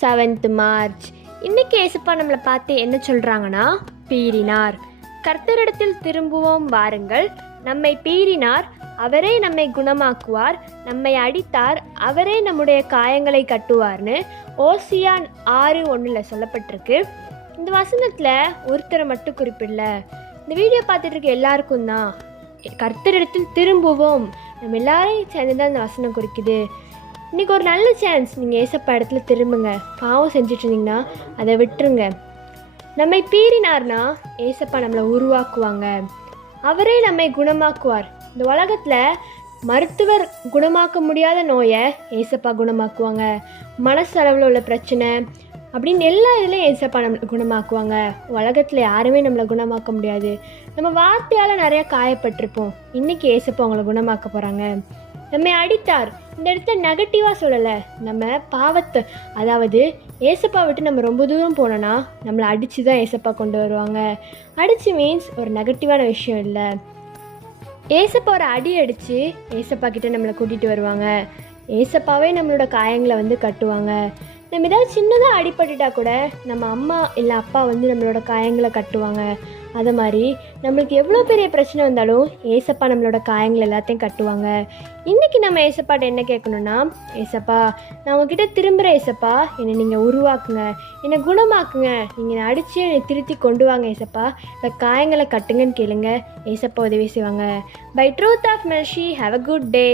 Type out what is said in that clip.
7th March. இன்னைக்கு ஏசப்பா நம்மளை பார்த்து என்ன சொல்கிறாங்கன்னா, பீறினார். கர்த்தரிடத்தில் திரும்புவோம் வாருங்கள். நம்மை பீறினார், அவரே நம்மை குணமாக்குவார். நம்மை அடித்தார், அவரே நம்முடைய காயங்களை கட்டுவார்னு ஓசியா 6:1 சொல்லப்பட்டிருக்கு. இந்த வசனத்தில் ஒருத்தரை மட்டும் குறிப்பிடல. இந்த வீடியோ பார்த்துட்டு இருக்க எல்லாருக்கும் தான் கர்த்தரிடத்தில் திரும்புவோம் நம்ம எல்லாரையும் சேர்ந்து தான் இந்த வசனம் குறிக்குது. இன்றைக்கி ஒரு நல்ல சான்ஸ், நீங்கள் ஏசப்பா இடத்துல திரும்புங்க. பாவம் செஞ்சுட்டு இருந்தீங்கன்னா அதை விட்டுருங்க. நம்மை பீறினார்னா ஏசப்பா நம்மளை உருவாக்குவாங்க. அவரே நம்மை குணமாக்குவார். இந்த உலகத்தில் மருத்துவர் குணமாக்க முடியாத நோயை ஏசப்பா குணமாக்குவாங்க. மனசளவில் உள்ள பிரச்சனை அப்படின்னு எல்லா இதுலேயும் ஏசப்பா நம்மளை குணமாக்குவாங்க. உலகத்தில் யாருமே நம்மளை குணமாக்க முடியாது. நம்ம வார்த்தையால் நிறையா காயப்பட்டிருப்போம். இன்றைக்கி ஏசப்பா அவங்கள குணமாக்க போகிறாங்க. நம்மை அடித்தார், இந்த இடத்துல நெகட்டிவாக சொல்லலை. நம்ம பாவத்தை, அதாவது ஏசப்பா விட்டு நம்ம ரொம்ப தூரம் போனோன்னா நம்மளை அடித்து தான் ஏசப்பா கொண்டு வருவாங்க. அடித்து மீன்ஸ் ஒரு நெகட்டிவான விஷயம் இல்லை. ஏசப்பா ஒரு அடி அடித்து ஏசப்பா கிட்டே நம்மளை கூட்டிகிட்டு வருவாங்க. ஏசப்பாவே நம்மளோட காயங்களை கட்டுவாங்க. நம்ம ஏதாவது சின்னதாக அடிபட்டுட்டா கூட நம்ம அம்மா இல்லை அப்பா நம்மளோட காயங்களை கட்டுவாங்க. அது மாதிரி நம்மளுக்கு எவ்வளோ பெரிய பிரச்சனை வந்தாலும் ஏசப்பா நம்மளோட காயங்கள் எல்லாத்தையும் கட்டுவாங்க. இன்றைக்கி நம்ம ஏசப்பாட்ட என்ன கேட்கணுன்னா, ஏசப்பா நான் உங்ககிட்ட திரும்புகிற ஏசப்பா, என்னை நீங்கள் உருவாக்குங்க, என்னை குணமாக்குங்க, நீங்கள் என்னை அடித்து என்னை திருத்தி கொண்டு வாங்க ஏசப்பா, இந்த காயங்களை கட்டுங்கன்னு கேளுங்க. ஏசப்பா உதவி செய்வாங்க. By truth of mercy, have a good day.